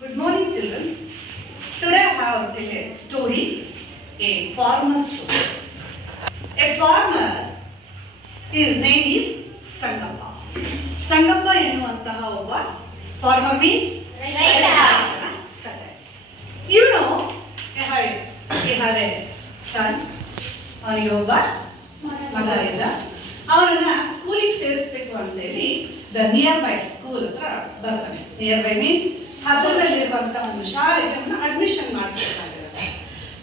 Good morning, children. Today I have to tell a story, a farmer story. A farmer, his name is Sangappa. Sangappa ಎನ್ನುವಂತಹ ಒಬ್ಬ farmer means You know, he had a son, ಅವನಿಗೆ ಒಬ್ಬ ಮಗ ಇದ್ದ. ಅವನನ್ನ ಸ್ಕೂಲಿಗೆ ಸೇರಿಸಬೇಕು ಅಂತೇಳಿ ದ ನಿಯರ್ ಬೈ ಸ್ಕೂಲ್ ಹತ್ರ ಬರ್ತಾನೆ. ನಿಯರ್ ಬೈ ಮೀನ್ಸ್ ಹತ್ತಿರದಲ್ಲಿರುವಂಥ ಒಂದು ಶಾಲೆಗೆ ಅಡ್ಮಿಷನ್ ಮಾಡಿಸ್ಬೇಕಾಗಿರುತ್ತೆ.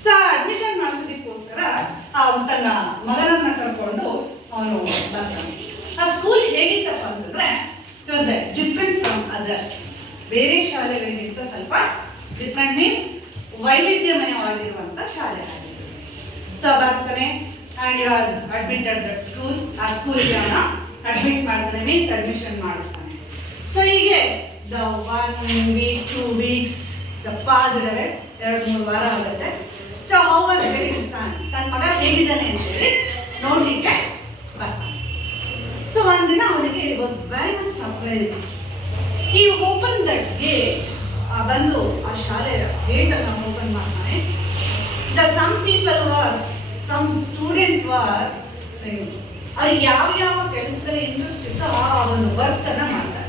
ಸೊ ಆ ಅಡ್ಮಿಷನ್ ಮಾಡಿಸೋದಕ್ಕೋಸ್ಕರ ತನ್ನ ಮಗನನ್ನ ಕರ್ಕೊಂಡು ಅವನು ಬರ್ತಾನೆ. ಆ ಸ್ಕೂಲ್ ಹೇಗಿತ್ತಪ್ಪ ಅಂತಂದ್ರೆ it was different from others. ಬೇರೆ ಶಾಲೆಗಳಿಗಿಂತ ಸ್ವಲ್ಪ ಡಿಫ್ರೆಂಟ್ ಮೀನ್ಸ್ ವೈವಿಧ್ಯಮಯವಾಗಿರುವಂಥ ಶಾಲೆ ಆಗಿತ್ತು. ಸೊ ಬರ್ತಾನೆ and you was admitted that school. ಆ ಸ್ಕೂಲ್ಗೆ ಅವನ ಅಡ್ಮಿಟ್ ಮಾಡ್ತಾನೆ ಮೀನ್ಸ್ ಅಡ್ಮಿಷನ್ ಮಾಡಿಸ್ತಾನೆ. ಸೊ ಹೀಗೆ the 1 week 2 weeks the pass ಇಡವೆ 2-3 ವಾರ ಆಗುತ್ತೆ. So how was very son, ತನ್ನ ಮಗ ಹೇಗಿದ್ದಾನೆ ಅಂತೇಳಿ ನೋಡ್ಲಿಕ್ಕೆ ಬರ್ತಾನೆ. ಸೊ ಒಂದಿನ ಅವನಿಗೆ ವಾಸ್ ವೆರಿ ಮಚ್ ಸರ್ಪ್ರೈಸ್. ಈ ಓಪನ್ ದಟ್ ಗೇಟ್, ಬಂದು ಆ ಶಾಲೆಯ ಗೇಟ್ ಅನ್ನು ಓಪನ್ ಮಾಡ್ತಾನೆ. Some people was some students were ಅವ್ರಿಗೆ ಯಾವ ಕೆಲಸದಲ್ಲಿ ಇಂಟ್ರೆಸ್ಟ್ ಇತ್ತೋ ಆ ಒಂದು ವರ್ಕ್ ಅನ್ನ ಮಾಡ್ತಾ ಇರ್ತಾರೆ.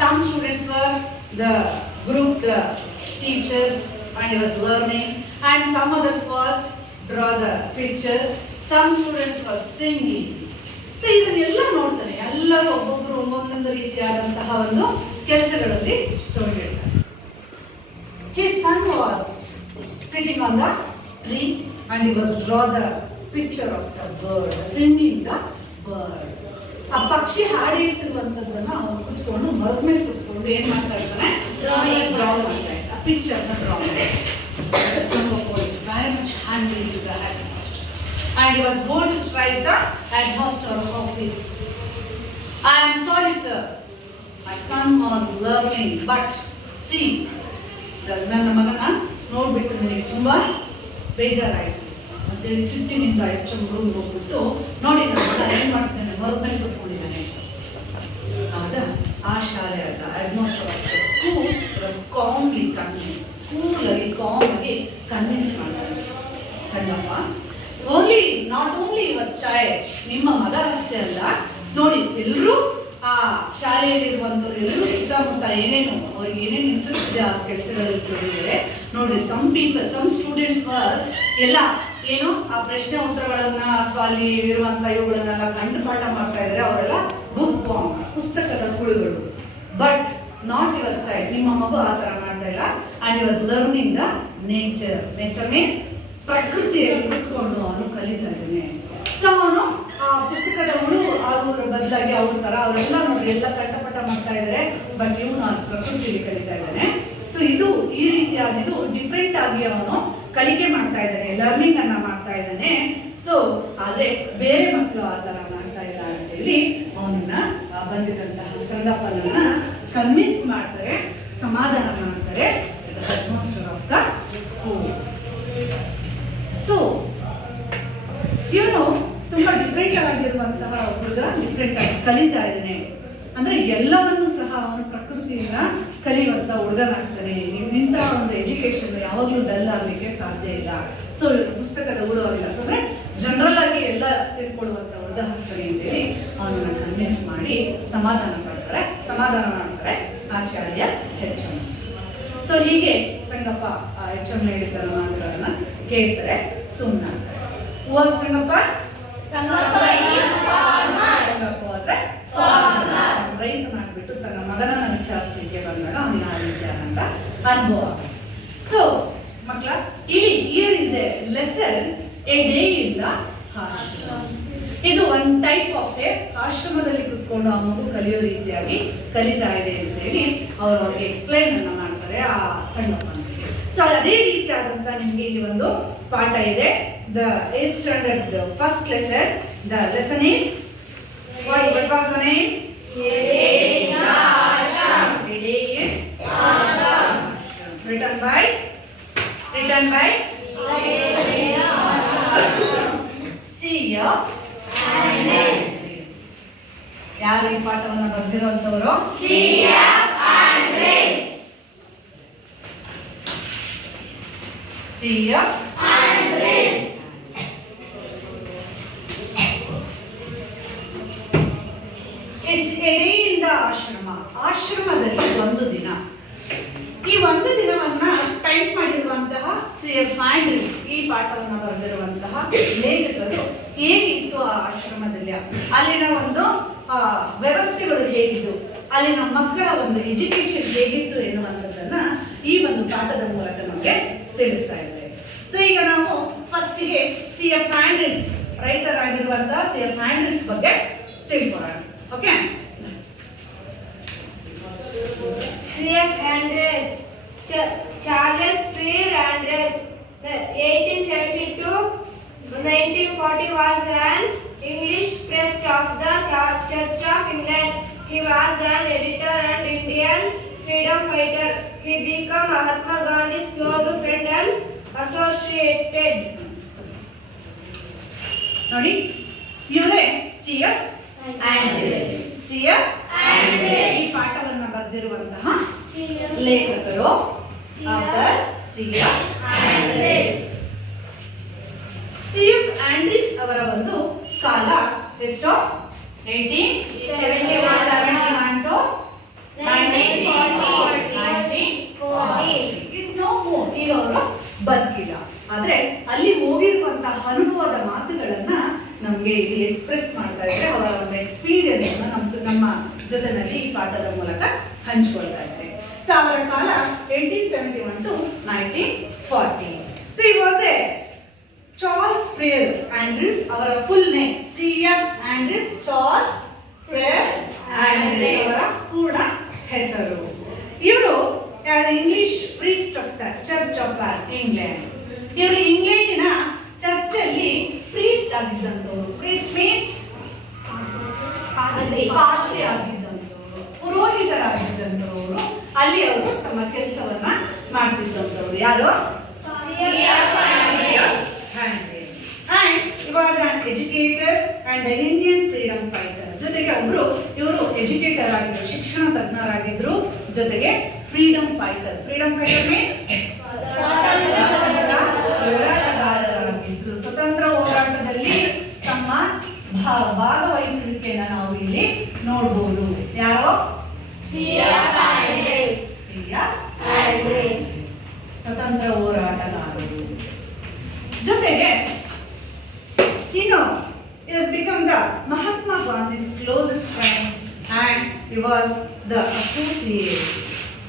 Some students were the group, the teachers, and he was learning, and some others was draw the picture. Some students was singing. So ಇದನ್ನೆಲ್ಲ ನೋಡ್ತಾನೆ. ಎಲ್ಲರೂ ಒಬ್ಬೊಬ್ಬರು ಒಂದೊಂದು ರೀತಿಯಾದಂತಹ ಒಂದು ಕೆಲಸಗಳಲ್ಲಿ ತೊಡಗಿರ್ತಾರೆ. His son was sitting on the tree and he was draw the picture of the bird, singing the bird. ಆ ಪಕ್ಷಿ ಹಾಡು ಹೇಳ್ತಿರುವಂಥದ್ದನ್ನ ಅವನು ಕುತ್ಕೊಂಡು ಮರದ ಮೇಲೆ ಕುತ್ಕೊಂಡು ಏನ್ ಮಾಡ್ತಾ ಇರ್ತಾನೆ, ಡ್ರಾ ಮಾಡ್ತಾ ಇದ್ದ ಪಿಕ್ಚರ್ನ ಡ್ರಾ ಮಾಡಿ. Sangappa was very much handy to the headmaster and he was going to strike the headmaster office. I am sorry sir, my son was learning, but see, ನನ್ನ ಮಗನ ನೋಡ್ಬಿಟ್ಟು ನನಗೆ ತುಂಬಾ ಬೇಜಾರಾಯಿತು ಅಂತೇಳಿ ಸಿಟ್ಟಿನಿಂದ HM ರೂಮ್ಗೆ ಹೋಗ್ಬಿಟ್ಟು ನೋಡಿ ನನ್ನ ಮಗ ಏನ್ ಮಾಡ್ತಾನೆ, ಮರದ ಮೇಲೆ ಕುತ್ಕೊಂಡಿದ್ದಾನೆ. ಆಗ ಆ ಶಾಲೆ ಅಲ್ಲ headmaster of the school was calmly convince, ಕೂಲಾಗಿ ಕಾಮಾಗಿ ಕನ್ವಿನ್ಸ್ ಮಾಡ್ತಾರೆ. Sangappa, not only your child, ನಿಮ್ಮ ಮಗ ಅಷ್ಟೇ ಅಲ್ಲ ನೋಡಿ, ಎಲ್ಲರೂ ಆ ಶಾಲೆಯಲ್ಲಿರುವಂಥವ್ರು ಎಲ್ಲರೂ ಸುತ್ತಮುತ್ತ ಏನೇನು ಅವ್ರಿಗೆ ಏನೇನು ಇಂಟ್ರೆಸ್ಟ್ ಇದೆ ಆ ಕೆಲಸಗಳಲ್ಲಿ ತೊಡಗಿದ್ದಾರೆ ನೋಡಿ. ಸಮ್ ಸ್ಟೂಡೆಂಟ್ಸ್ ವಾಸ್ ಎಲ್ಲ ಏನು ಆ ಪ್ರಶ್ನೆ ಉತ್ತರಗಳನ್ನ ಅಥವಾ ಅಲ್ಲಿ ಇರುವಂತ ಇವುಗಳನ್ನೆಲ್ಲ ಕಂಠಪಾಠ ಮಾಡ್ತಾ ಇದ್ದಾರೆ. ಅವರೆಲ್ಲ ಬುಕ್ ಬಾಂಬ್ಸ್, ಪುಸ್ತಕದ ಹುಳುಗಳು. ಬಟ್ ನಾಟ್ ಯುವರ್ ಚೈಲ್ಡ್, ನಿಮ್ಮ ಮಗು ಆ ತರ ಮಾಡ್ತಾ ಇಲ್ಲ. And he was learning the nature. Nature means ಪ್ರಕೃತಿಯಲ್ಲಿ ಕುತ್ಕೊಂಡು ಅವನು ಕಲಿತಾ ಇದ್ದಾನೆ. ಸೊ ಅವನು ಆ ಪುಸ್ತಕದ ಹುಳು ಆಗೋದ್ರ ಬದಲಾಗಿ ಅವ್ರ ತರ ಅವರೆಲ್ಲ ನೋಡ್ರಿ ಎಲ್ಲ ಕಂಠಪಾಠ ಮಾಡ್ತಾ ಇದ್ದಾರೆ, ಬಟ್ ಇವನು ಆ ಪ್ರಕೃತಿಯಲ್ಲಿ ಕಲಿತಾ ಇದ್ದಾನೆ. ಸೊ ಇದು ಈ ರೀತಿಯಾದಿದು ಡಿಫ್ರೆಂಟ್ ಆಗಿ ಅವನು ಕಲಿಕೆ ಮಾಡ್ತಾ ಇದ್ದಾನೆ, ಲರ್ನಿಂಗ್ ಅನ್ನ ಮಾಡ್ತಾ ಇದ್ದಾನೆ. ಸೊ ಆದ್ರೆ ಬೇರೆ ಮಕ್ಕಳು ಆ ತರ ಮಾಡ್ತಾ ಇಲ್ಲ ಅಂತ ಹೇಳಿ ಅವನನ್ನ ಬಂದಿದ್ದಂತಹ ಸಂಗಪ್ಪನನ್ನ ಕನ್ವಿನ್ಸ್ ಮಾಡ್ತಾರೆ, ಸಮಾಧಾನ ಮಾಡ್ತಾರೆ headmaster of the school. So ಇವನು ತುಂಬಾ ಡಿಫ್ರೆಂಟ್ ಆಗಿರುವಂತಹ ಹುಡುಗ, ಡಿಫ್ರೆಂಟ್ ಆಗಿ ಕಲಿತಾ ಇದ್ದಾನೆ ಅಂದ್ರೆ ಎಲ್ಲವನ್ನೂ ಸಹ ಅವನು ಪ್ರಕೃತಿಯಿಂದ ಕಲಿಯುವಂತ ಹುಡುಗನಾಗ್ತಾನೆ. ಇಂತಹ ಒಂದು ಎಜುಕೇಶನ್ ಯಾವಾಗಲೂ ಡಲ್ ಆಗ್ಲಿಕ್ಕೆ ಸಾಧ್ಯ ಇಲ್ಲ. ಸೊ ಪುಸ್ತಕದ ಹುಳು ಆಗಿಲ್ಲ ಅಂದ್ರೆ ಜನರಲ್ ಆಗಿ ಎಲ್ಲ ತಿಳ್ಕೊಳ್ಳುವಂತ ಹುಡುಗ ಆಗ್ತಾನೆ ಅಂತೇಳಿ ಅವನನ್ನ ಕನ್ವಿನ್ಸ್ ಮಾಡಿ ಸಮಾಧಾನ ಮಾಡ್ತಾರೆ ಆ ಶಾಲೆಯ HM. ಸೊ ಹೀಗೆ ಸಂಗಪ್ಪ HM ಹೇಳಿದ್ದ ಮಾತುಗಳನ್ನ ಕೇಳ್ತಾರೆ, ಸುಮ್ಮನಾಗ್ತಾರೆ. ಸಂಗಪ್ಪ ರೈತನಾಗ್ಬಿಟ್ಟು ತನ್ನ ಮಗನನ್ನ ವಿಚಾರಿಸಲಿಕ್ಕೆ ಬಂದಾಗ ಅವನಿಗೆ ಆ ರೀತಿಯಾದಂತ ಅನುಭವ. ಸೊ ಮಕ್ಕಳ, ಇಲ್ಲಿ here is A lesson, A day in the ಆಶ್ರಮ. ಇದು ಒಂದು ಟೈಪ್ ಆಫ್ ಆಶ್ರಮದಲ್ಲಿ ಕುತ್ಕೊಂಡು ಆ ಮಗು ಕಲಿಯೋ ರೀತಿಯಾಗಿ ಕಲಿತಾ ಇದೆ ಅಂತ ಹೇಳಿ ಅವರು ಅವ್ರಿಗೆ ಎಕ್ಸ್ಪ್ಲೈನ್ ಅನ್ನ ಮಾಡ್ತಾರೆ ಆ ಸಂಗಪ್ಪನಿಗೆ. ಸೊ ಅದೇ ರೀತಿಯಾದಂತ ನಿಮ್ಗೆ ಇಲ್ಲಿ ಒಂದು ಪಾಠ ಇದೆ. The 8th standard, the first lesson. The lesson is what was the name? A Day in Ashram. A Day in Ashram. Written by C.F. Andres. ಯಾರು ಈ ಪಾಠವನ್ನು ಬರೆದಿರುವಂತವರು? C.F. Andres. CF Andres. ಎಡೆಯಿಂದ ಆಶ್ರಮದಲ್ಲಿ ಒಂದು ದಿನ. ಈ ಒಂದು ದಿನವನ್ನ ಸ್ಪೆಂಡ್ ಮಾಡಿರುವಂತಹ CF ಆಂಡ್ರೀಸ್, ಈ ಪಾಠವನ್ನು ಬರೆದಿರುವಂತಹ ಲೇಖಕರು ಹೇಗಿತ್ತು ಆ ಆಶ್ರಮದಲ್ಲಿ, ಅಲ್ಲಿನ ಒಂದು ವ್ಯವಸ್ಥೆಗಳು ಹೇಗಿದ್ದು, ಅಲ್ಲಿನ ಮಕ್ಕಳ ಒಂದು ಎಜುಕೇಶನ್ ಹೇಗಿತ್ತು ಎನ್ನುವಂಥದ್ದನ್ನ ಈ ಒಂದು ಪಾಠದ ಮೂಲಕ ನಮಗೆ ತಿಳಿಸ್ತಾ ಇದ್ದಾರೆ. ಸೊ ಈಗ ನಾವು ಫಸ್ಟಿಗೆ CF ಆಂಡ್ರೀಸ್, ರೈಟರ್ ಆಗಿರುವಂತಹ CF ಆಂಡ್ರೀಸ್ ಬಗ್ಗೆ ತಿಳ್ಕೊಳ್ಳೋಣ. Okay, CF Andres, Charles Freer Andres, 1872-1940 was an English priest of the Church of England. He was an editor and Indian freedom fighter. He became Mahatma Gandhi's close friend and associated. ನೋಡಿ, ಇವರೇ CF ಆಂಡ್ರೀಸ್. CF ಆಂಡ್ರೀಸ್ ಈ ಪಾಠವನ್ನು ಬರೆದಿರುವಂತಹ ಲೇಖಕರು author CF ಆಂಡ್ರೀಸ್. CF ಆಂಡ್ರೀಸ್ ಅವರ ಒಂದು ಕಾಲ ಎಷ್ಟು? 1871 to 1940. Is no more. ಈಗ ಅವರು ಬದುಕಿಲ್ಲ, ಆದ್ರೆ ಅಲ್ಲಿ ಹೋಗಿರುವಂತಹ ಅನುಭವದ ಮಾತುಗಳನ್ನ ನಮ್ಗೆ ಇಲ್ಲಿ ಎಕ್ಸ್ಪ್ರೆಸ್ ಮಾಡ್ತಾ ಇದ್ರೆ, ಅವರ ಒಂದು ಎಕ್ಸ್ಪೀರಿಯನ್ಸ್ ನಮ್ಮ ಜೊತೆನಲ್ಲಿ ಈ ಪಾಠದ ಮೂಲಕ ಹಂಚ್ಕೊಳ್ತಾ ಇದ್ದಾರೆ. ಸೊ ಅವರ ಕಾಲ 1871 to 1940. So it was a Charles Freer Andrews. ಅವರ full name CF Andrews Charles Freer Andrews ಅವರ ಪೂರ್ಣ ಹೆಸರು. ಇವರು English priest of the church of England. ಇವರು ಇಂಗ್ಲೆಂಡಿನ ಚರ್ಚ್ ಅಲ್ಲಿ ಪ್ರೀಸ್ಟ್ ಆಗಿದ್ದಂಥವ್ರು. ಪ್ರೀಸ್ಟ್ ಮೀನ್ಸ್ ಪಾದ್ರಿ ಆಗಿದ್ದಂಥವ್ರು, ಪುರೋಹಿತರಾಗಿದ್ದಂಥವ್ರು. ಅಲ್ಲಿ ಅವರು ತಮ್ಮ ಕೆಲಸವನ್ನ ಮಾಡ್ತಿದ್ದಂಥವ್ರು. ಯಾರು? And he was an educator and an Indian freedom fighter. ಜೊತೆಗೆ ಇವರು ಎಜುಕೇಟರ್ ಆಗಿದ್ರು, ಶಿಕ್ಷಣ ತಜ್ಞರಾಗಿದ್ರು, ಜೊತೆಗೆ freedom fighter. Freedom fighter means ಹೋರಾಟಗಾರರಾಗಿದ್ರು. ಸ್ವತಂತ್ರ ಹೋರಾಟದಲ್ಲಿ ತಮ್ಮ ಭಾಗವಹಿಸುವಿಕೆಯನ್ನು ನಾವು ಇಲ್ಲಿ ನೋಡಬಹುದು. ಯಾರೋ? CF Andres. ಸ್ವತಂತ್ರ ಹೋರಾಟಗಾರರು. ಜೊತೆಗೆ ಇನ್ನು he has become the Mahatma Gandhi's closest friend and he was the associate.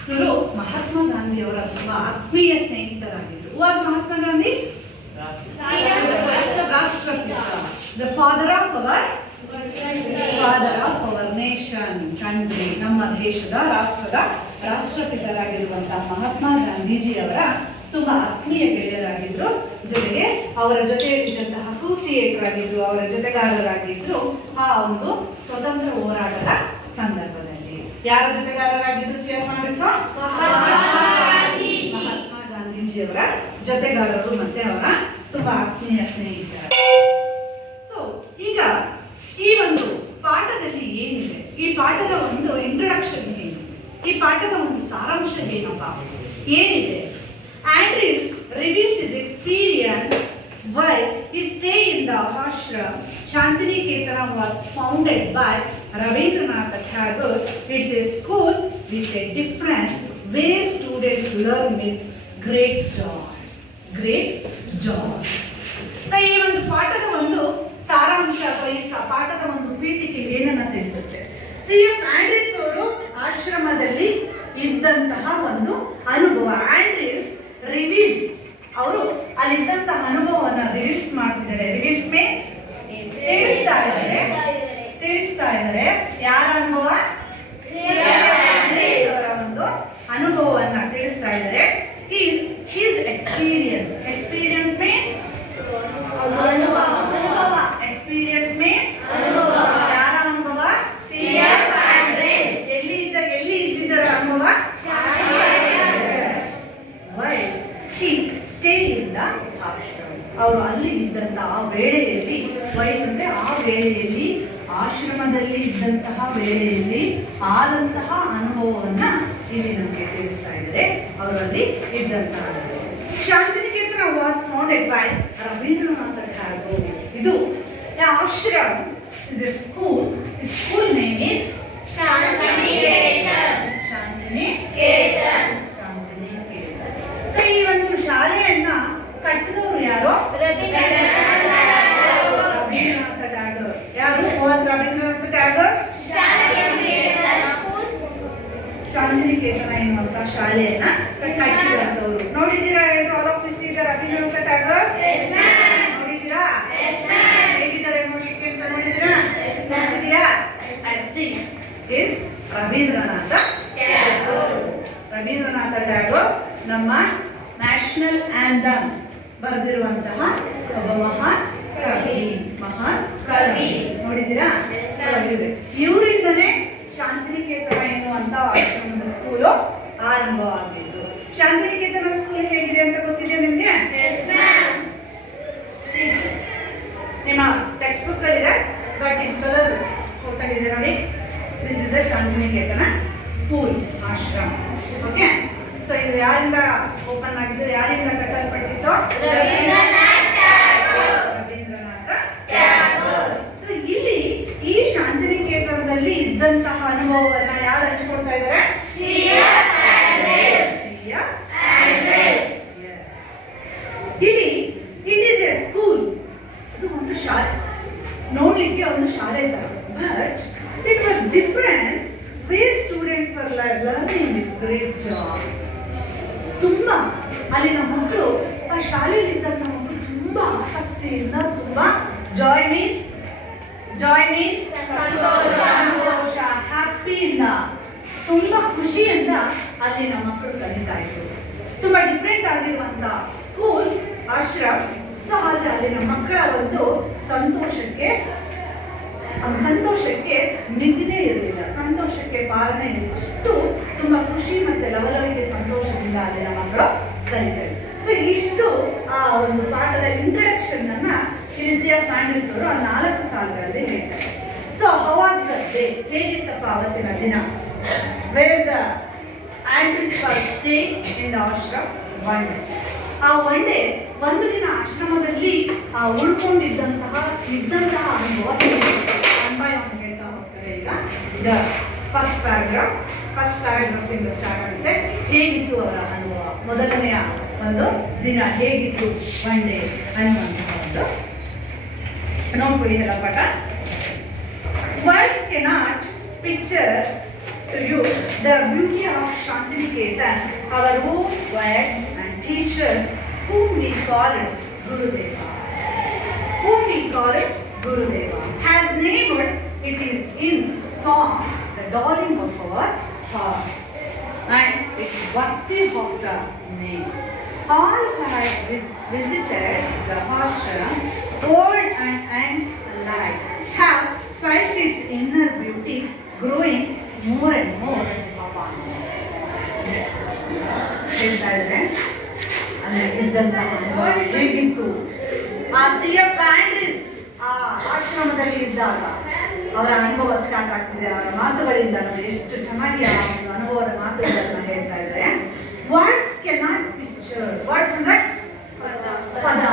ಇವರು ಮಹಾತ್ಮ ಗಾಂಧಿ ಅವರ ತುಂಬಾ ಆತ್ಮೀಯ ಸ್ನೇಹಿತರಾಗಿದ್ದರು. ವಾಸ್ ಮಹಾತ್ಮ ಗಾಂಧಿ ರಾಷ್ಟ್ರಪಿತ, the father of our nation, country, ನಮ್ಮ ದೇಶದ ರಾಷ್ಟ್ರಪಿತರಾಗಿರುವಂತಹ ಮಹಾತ್ಮ ಗಾಂಧೀಜಿ ಅವರ ತುಂಬಾ ಆತ್ಮೀಯ ಗೆಳೆಯರಾಗಿದ್ರು. ಜೊತೆಗೆ ಅವರ ಜೊತೆ ಇದ್ದಂತಹ ಅಸೋಸಿಯೇಟ್ ಆಗಿದ್ರು, ಅವರ ಜೊತೆಗಾರರಾಗಿದ್ರು ಆ ಒಂದು ಸ್ವತಂತ್ರ ಹೋರಾಟದ ಸಂದರ್ಭದಲ್ಲಿ. ಯಾರ ಜೊತೆಗಾರರಾಗಿದ್ರು? CF ಆಂಡ್ರೀಸ್ ಮಹಾತ್ಮ ಗಾಂಧೀಜಿಯವರ ಜೊತೆಗಾರರು ಮತ್ತೆ ಅವರ ತುಂಬಾ ಆತ್ಮೀಯ ಸ್ನೇಹಿತರು. ಸೊ ಈಗ ಈ ಒಂದು ಪಾಠದಲ್ಲಿ ಏನಿದೆ, ಈ ಪಾಠದ ಒಂದು ಇಂಟ್ರೊಡಕ್ಷನ್ ಏನಿದೆ, ಈ ಪಾಠದ ಒಂದು ಸಾರಾಂಶ ಏನಪ್ಪ ಏನಿದೆ? Andres reveals his experience while he stayed in the ashram. Shantiniketan was founded by Rabindranath Tagore. It's a school with a difference where students learn with great joy. So ಈ ಒಂದು ಪಾಠದ ಒಂದು ಸಾರಾಂಶ ಅಥವಾ ಈ ಪಾಠದ ಒಂದು ಪೀಠಿಕೆ ಏನನ್ನ ತಿಳಿಸುತ್ತೆ? CF ಆಂಡ್ರೀಸ್ ಅವರು ಆಶ್ರಮದಲ್ಲಿ ಇದ್ದಂತಹ ಒಂದು ಅನುಭವ. ಆಂಡ್ರೀಸ್ ರಿವೀಲ್ಸ್, ಅವರು ಅಲ್ಲಿದ್ದಂತಹ ಅನುಭವವನ್ನು ರಿವೀಲ್ಸ್ ಮಾಡ್ತಿದ್ದಾರೆ. ರಿವೀಲ್ಸ್ ಮೀನ್ಸ್ ತಿಳಿಸ್ತಾ ಇದ್ದಾರೆ. ಯಾರ ಅನುಭವ? ಅವರ ಒಂದು ಅನುಭವವನ್ನ ತಿಳಿಸ್ತಾ ಇದ್ದಾರೆ. his experience means experience means ಯಾರ ಅನುಭವ? CF ಆಂಡ್ರೀಸ್. ಎಲ್ಲಿ ಇದ್ದಿದ್ದರ ಅನುಭವ? ಅವರು ಅಲ್ಲಿ ಇದ್ದಂತಹ ವೇಳೆಯಲ್ಲಿ, ಅಂದ್ರೆ ಆ ವೇಳೆಯಲ್ಲಿ, ಆಶ್ರಮದಲ್ಲಿ ಇದ್ದಂತಹ ವೇಳೆಯಲ್ಲಿ ಆದಂತಹ ಅನುಭವವನ್ನ ಇಲ್ಲಿ ನಮಗೆ ತಿಳಿಸ್ತಾ ಇದ್ದಾರೆ. ಅವರಲ್ಲಿ ಇದ್ದಂತಹ Shantiniketan was founded by Rabindranath Tagore. ಇದು the ashram is a school. The school name is Shantiniketan. Shantiniketan. So ಈ ಒಂದು ಶಾಲೆಯನ್ನ ಕಟ್ಟಿದವರು ಯಾರು? ರವೀಂದ್ರನಾಥ ಟ್ಯಾಗೋರ್. ಯಾರು was ರವೀಂದ್ರನಾಥ ಟ್ಯಾಗೋರ್? ಶಾಂತಿನಿಕೇತನ ಎನ್ನುವಂತ ಶಾಲೆಯನ್ನ ಕಟ್ಟಿದಂತವರು. ನೋಡಿದ್ದೀರಾ all of you see the Rabindranath Tagore? ನೋಡಿದ್ದೀರಾ? ಹೇಗಿದ್ದಾರೆ ನೋಡ್ಲಿಕ್ಕೆ ಅಂತ ನೋಡಿದ್ದೀರಾ? ನೋಡಿದ್ಯಾ? ಇಸ್ ರವೀಂದ್ರನಾಥ ಟ್ಯಾಗೋರ್. ರವೀಂದ್ರನಾಥ ಟ್ಯಾಗೋರ್ ನಮ್ಮ ನ್ಯಾಷನಲ್ ಆಂಥಮ್ ಬರೆದಿರುವಂತಹ ಒಬ್ಬ ಮಹಾನ್ ಕವಿ. ನೋಡಿದ್ದೀರಾ? ಇವರಿಂದನೇ ಶಾಂತಿನಿಕೇತನ ಎನ್ನುವಂತ ಆಶ್ರಮದ ಸ್ಕೂಲು ಆರಂಭವಾಗಿತ್ತು. ಶಾಂತಿನಿಕೇತನ ಸ್ಕೂಲ್ ಹೇಗಿದೆ ಅಂತ ಗೊತ್ತಿದೆ ನಿಮ್ಗೆ? ನಿಮ್ಮ ಟೆಕ್ಸ್ಟ್ ಬುಕ್ ಅಲ್ಲಿ ಇದೆ, ಬಟ್ ಇನ್ ಕಲರ್ ಫೋಟೋ ಇದೆ ನೋಡಿ. This is the Shantiniketan school ಆಶ್ರಮ. ಓಕೆ, ಸೊ ಇದು ಯಾರಿಂದ ಓಪನ್ ಆಗಿದ್ದು, ಯಾರಿಂದ ಕಟ್ಟಲ್ಪಟ್ಟಿತ್ತು? ರವೀಂದ್ರನಾಥ ಟ್ಯಾಗೋರ್. ಸೊ ಇಲ್ಲಿ ಈ ಶಾಂತಿನಿಕೇತನದಲ್ಲಿ ಇದ್ದಂತಹ ಅನುಭವವನ್ನ ಯಾರು ಹಂಚಿಕೊಳ್ತಾ ಇದ್ದಾರೆ? ಇಲ್ಲಿ ಇಟ್ ಈಸ್ ಎ ಸ್ಕೂಲ್. ಇದು ಒಂದು ಶಾಲೆ, ನೋಡ್ಲಿಕ್ಕೆ ಒಂದು ಶಾಲೆ ತರ, but it was difference where students for learning with great joy. ತುಂಬಾ ಅಲ್ಲಿನ ಮಕ್ಕಳು, ಆ ಶಾಲೆಯಲ್ಲಿ ಇದ್ದಂತ ಮಕ್ಕಳು ತುಂಬಾ ಆಸಕ್ತಿಯಿಂದ, ತುಂಬಾ ಜಾಯ್ ಮೀನ್ಸ್ ಸಂತೋಷ, ಹ್ಯಾಪಿಯಿಂದ, ತುಂಬಾ ಖುಷಿಯಿಂದ ಅಲ್ಲಿನ ಮಕ್ಕಳು ಕಲಿತಾ ಇದ್ರು. ತುಂಬಾ ಡಿಫ್ರೆಂಟ್ ಆಗಿರುವಂತ ಸ್ಕೂಲ್ ಆಶ್ರಮ್. ಸೊ ಆದ್ರೆ ಅಲ್ಲಿನ ಮಕ್ಕಳ ಒಂದು ಸಂತೋಷಕ್ಕೆ ಮಿತಿನೇ ಇರಲಿಲ್ಲ, ಸಂತೋಷಕ್ಕೆ ಪಾಲನೆ ಇರಲಿಲ್ಲ. ಅಷ್ಟು ತುಂಬಾ ಖುಷಿ ಮತ್ತೆ ಲವಲವಿಕೆ ಸಂತೋಷದಿಂದ ಅಲ್ಲಿನ ಮಕ್ಕಳು ಕಲಿತಾರೆ. ಸೊ ಇಷ್ಟು ಆ ಒಂದು ಪಾಠದ ಇಂಟ್ರಡಕ್ಷನ್ ಅನ್ನ ಸಿಲಿಸಿಯಾ ಫ್ರಾಂಡಿಸ್ ಅವರು ಆ 4 ಸಾಲುಗಳಲ್ಲಿ ಹೇಳ್ತಾರೆ. So how was the day? ಹೇಗಿತ್ತಪ್ಪ ಅವತ್ತಿನ ದಿನ? Where the Andrews was stay in the ashram one day. ಆ ಒನ್ ಡೇ, ಒಂದು ದಿನ ಆಶ್ರಮದಲ್ಲಿ ಆ ಇದ್ದಂತಹ ಅನುಭವ ಹೇಳ್ತಾ ಹೋಗ್ತಾರೆ. ಈಗ ದ ಫಸ್ಟ್ ಪ್ಯಾರಾಗ್ರಾಫ್ ಇಂದ ಸ್ಟಾರ್ಟ್ ಆಗುತ್ತೆ. ಹೇಗಿತ್ತು ಅವರ ಅನುಭವ, ಮೊದಲನೆಯ ಒಂದು ದಿನ ಹೇಗಿತ್ತು ಒನ್ ಡೇ ಅನ್ನುವಂತಹ ಒಂದು ನೋಡ್ಕೊಳ್ಳಿ. ಎಲ್ಲ ಪಾಠ. Words cannot picture to you the beauty of Shantiniketan, our own word and teachers whom we call Gurudeva, has named it is in song the darling of our hearts, and it's worthy of the name. All who have visited the ashram, old and alive, have felt its inner beauty growing more and more upon me. Yes. ಹೇಳ್ತಾ ಇದ್ರೆ ಅಲ್ಲಿ ಇದ್ದಂತಹ ಹೇಗಿತ್ತು ಆ CF ಆಂಡ್ರೀಸ್ ಆ ಆಶ್ರಮದಲ್ಲಿ ಇದ್ದಾಗ ಅವರ ಅನುಭವ ಸ್ಟಾರ್ಟ್ ಆಗ್ತಿದೆ. ಅವರ ಮಾತುಗಳಿಂದ ನೋಡಿ ಎಷ್ಟು ಚೆನ್ನಾಗಿ ಆ ಒಂದು ಅನುಭವದ ಮಾತುಗಳನ್ನ ಹೇಳ್ತಾ ಇದ್ರೆ. Words cannot picture. ವರ್ಡ್ಸ್ ಅಂದ್ರೆ ಪದ.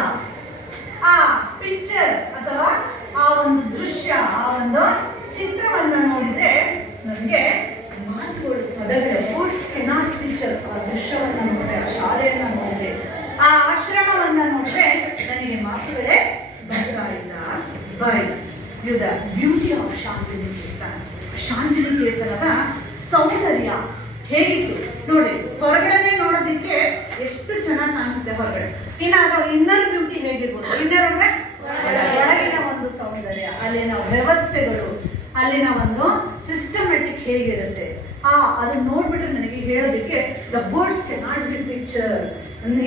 ಆ ಪಿಕ್ಚರ್ ಅಥವಾ ಆ ಒಂದು ದೃಶ್ಯ, ಆ ಒಂದು ಚಿತ್ರವನ್ನ ನೋಡಿದ್ರೆ ನನಗೆ ಮಾತುಗಳು, ಪದಗಳು, ವರ್ಡ್ಸ್ ಕೆನಾಟ್ ಪಿಕ್ಚರ್. ಆ ದೃಶ್ಯವನ್ನ ನೋಡಿದ್ರೆ, ಆ ಶಾಲೆಯನ್ನ ನೋಡಿದ್ರೆ, ಆ ಆಶ್ರಮವನ್ನ ನೋಡಿದ್ರೆ ನನಗೆ ಮಾತುಗಳೇ ಬರ್ತಾ ಇಲ್ಲ. By you the beauty of Shantiniketan. ಶಾಂತಿನಿಕೇತನದ ಸೌಂದರ್ಯ ಹೇಗಿತ್ತು ನೋಡಿ. ಹೊರಗಡೆ ನೋಡೋದಿಕ್ಕೆ ಎಷ್ಟು ಚೆನ್ನಾಗಿ ಕಾಣಿಸುತ್ತೆ ಹೊರಗಡೆ. ಇನ್ನಾದ್ರೂ ಇನ್ನರ್ ಬ್ಯೂಟಿ ಹೇಗಿರ್ಬೋದು? ಇನ್ನರ್ ಅಂದ್ರೆ ಒಳಗಿನ ಒಂದು ಸೌಂದರ್ಯ, ಅಲ್ಲಿನ ವ್ಯವಸ್ಥೆಗಳು, ಅಲ್ಲಿನ ಒಂದು ಸಿಸ್ಟಮ್ಯಾಟಿಕ್ ಹೇಗಿರುತ್ತೆ ಅದನ್ನ ನೋಡ್ಬಿಟ್ರೆ ನನಗೆ ಹೇಳೋದಕ್ಕೆ the words cannot be picture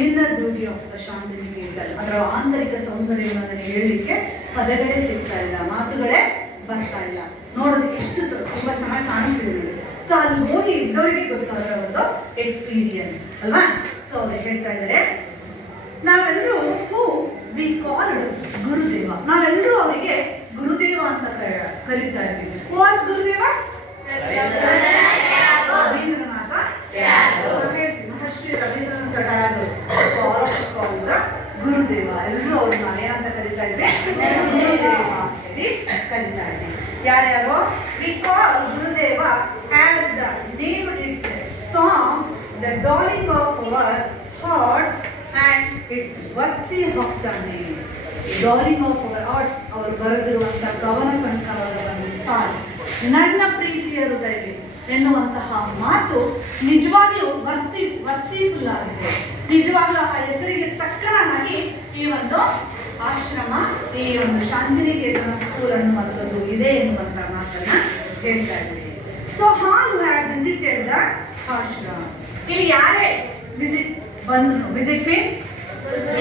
inner beauty of the Shantiniketan. ಅದರ ಆಂತರಿಕ ಸೌಂದರ್ಯವನ್ನು ನನಗೆ ಹೇಳಲಿಕ್ಕೆ ಪದಗಳೇ ಸಿಗ್ತಾ ಇಲ್ಲ, ಮಾತುಗಳೇ ಬರ್ತಾ ಇಲ್ಲ. ನೋಡೋದಕ್ಕೆ ಎಷ್ಟು ತುಂಬಾ ಚೆನ್ನಾಗಿ ಕಾಣಿಸ್ತಿದೆ. ಸೊ ಅಲ್ಲಿ ಓದಿ ಇದ್ದವರಿಗೆ ಗೊತ್ತಾದ್ರೆ ಒಂದು ಎಕ್ಸ್ಪೀರಿಯನ್ಸ್ ಅಲ್ವಾ. ಸೊ ಅವ್ರು ಹೇಳ್ತಾ ಇದ್ದಾರೆ, ನಾವೆಲ್ಲರೂ ಹೂ ವಿ ಕಾಲ್ಡ್ ಗುರುದೇವ. ನಾವೆಲ್ಲರೂ ಅವರಿಗೆ ಗುರುದೇವ ಅಂತ ಕರೀತಾ ಇದ್ದೀವಿ. Was Gurudev? Rabindranath Tagore. Maharshi Rabindranath Tagore the darling of our hearts and it's worthy of the name. Darling of our hearts ಅವರು ಬರೆದಿರುವಂಥ ಗಮನ ಸಂಕಲನದ ಒಂದು ಸಾಲು, ನನ್ನ ಪ್ರೀತಿಯ ಹೃದಯವೇ ಎನ್ನುವಂತಹ ಮಾತು ನಿಜವಾಗ್ಲೂ ವರ್ತಿಫುಲ್ ಆಗಿದೆ. ನಿಜವಾಗ್ಲೂ ಆ ಹೆಸರಿಗೆ ತಕ್ಕನಾಗಿ ಈ ಒಂದು ಆಶ್ರಮ, ಈ ಒಂದು ಶಾಂತಿನಿಕೇತನ ಸ್ಕೂಲ್ ಅನ್ನುವಂಥದ್ದು ಇದೆ ಎನ್ನುವಂಥ ಮಾತನ್ನ ಹೇಳ್ತಾ ಇದ್ದೀವಿ. So hall have visited the ಆಶ್ರಮ. ಇಲ್ಲಿ ಯಾರೇ ವಿಸಿಟ್ ಬಂದ್ರು, ವಿಸಿಟ್ ಮೀನ್ಸ್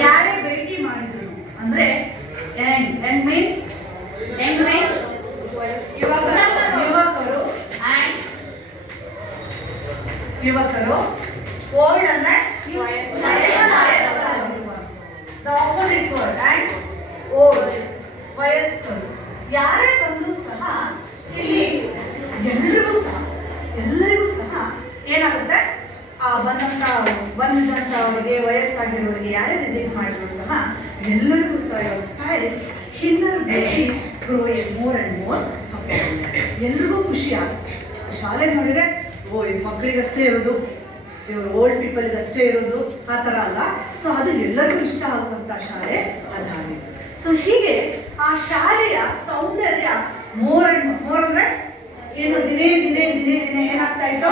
ಯಾರೇ ಭೇಟಿ ಮಾಡಿದ್ರು ಅಂದ್ರೆ ಎಂಡ್ ಮೀನ್ಸ್ ಯುವಕರು, ಓಲ್ಡ್ ಅಂದ್ರೆ the opposite word and old, ವಯಸ್ಕರು ಯಾರೇ ಬಂದರೂ ಸಹ ಇಲ್ಲಿ ಎಲ್ಲರಿಗೂ ಸಹ ಏನಾಗುತ್ತೆ, ಆ ಬಂದಂಥವರಿಗೆ ವಯಸ್ಸಾಗಿರೋರಿಗೆ ಯಾರೇ ವಿಸಿಟ್ ಮಾಡಿದ್ರು ಸಹ ಎಲ್ಲರಿಗೂ ಸಹ Spice inner beauty growing more and more. ಎಲ್ರಿಗೂ ಖುಷಿ ಆಗುತ್ತೆ. ಶಾಲೆ ನೋಡಿದರೆ ಮಕ್ಕಳಿಗಷ್ಟೇ ಇರೋದು, ಇವರು ಓಲ್ಡ್ ಪೀಪಲ್ಗಷ್ಟೇ ಇರೋದು ಆ ಥರ ಅಲ್ಲ. ಸೊ ಅದು ಎಲ್ಲರಿಗೂ ಇಷ್ಟ ಆಗುವಂಥ ಶಾಲೆ ಅದಾಗಿದೆ. ಸೊ ಹೀಗೆ ಆ ಶಾಲೆಯ ಸೌಂದರ್ಯ ಮೋರ್ ಅಂದ್ರೆ ಏನು ದಿನೇ ಏನಾಗ್ತಾ ಇತ್ತು,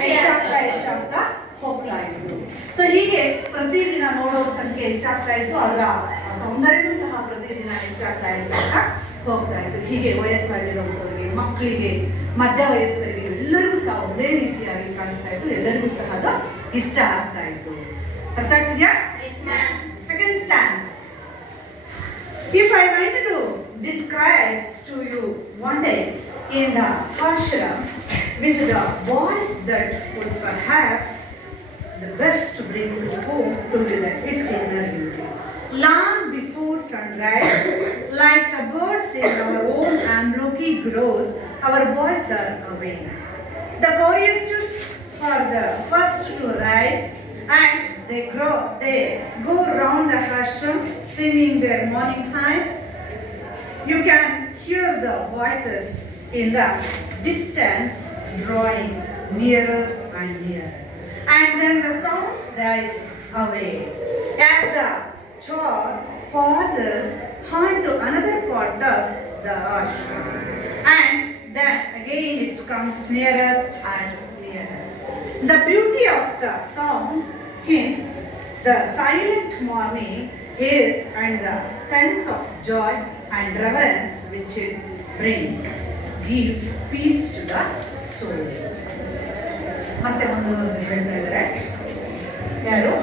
ಹೆಚ್ಚಾಗ್ತಾ ಹೋಗ್ತಾ ಇತ್ತು. ಸೊ ಹೀಗೆ ಪ್ರತಿದಿನ ನೋಡೋ ಸಂಖ್ಯೆ ಹೆಚ್ಚಾಗ್ತಾ ಇತ್ತು, ಅದರ ಸೌಂದರ್ಯವೂ ಸಹ ಪ್ರತಿದಿನ ಹೆಚ್ಚಾಗ್ತಾ ಹೋಗ್ತಾ ಇತ್ತು. ಹೀಗೆ ವಯಸ್ಸಾಗಿರುವಂಥವ್ರಿಗೆ, ಮಕ್ಕಳಿಗೆ, ಮಧ್ಯ ವಯಸ್ಕರಿಗೆ ಎಲ್ಲರಿಗೂ ಸಹ ಒಂದೇ ರೀತಿಯಾಗಿ ಕಾಣಿಸ್ತಾ ಇತ್ತು, ಎಲ್ಲರಿಗೂ ಸಹ ಅದು ಇಷ್ಟ ಆಗ್ತಾ ಇತ್ತು. ಅರ್ಥ ಆಗ್ತಿದ್ಯಾ? Second stance. If I went to describe to you one day in the ashram with the boys that would perhaps the best to bring to home together its inner beauty. Long before sunrise, like the birds in our own Amloki groves, our boys are awake. The choristers are the first to rise and they go round the ashram singing their morning hymn. You can hear the voices in the distance drawing nearer and nearer. And then the sounds dies away as the chor passes on to another part of the ashram. And then again it comes nearer and nearer. The beauty of the sound in the silent morning air and the sense of joy and reverence which it brings give peace to the soul. ಮತ್ತೆ ಒಂದು ಹೇಳ್ತಾ ಇದ್ದಾರೆ, ಯಾರು?